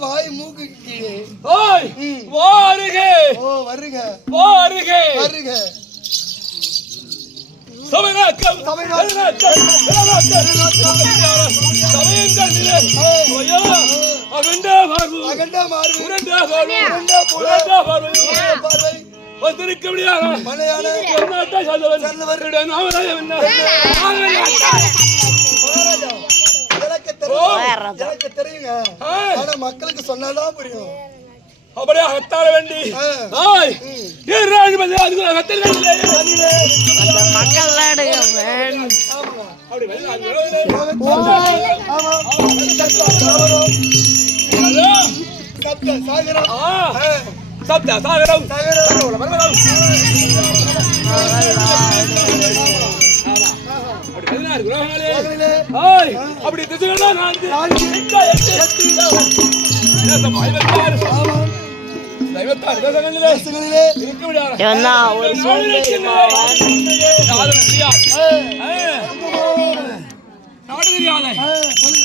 வாய் மூக்கு கீழே வருக வருக வருக வருக சபைநாக்கம் வந்திருக்க முடியாத எனக்கு தெரியுங்க. ஆனா மக்களுக்கு சொன்னாதான் புரியும். அப்படியே அகத்தாட வேண்டி மக்கள் சப்த சாகரம் அப்படி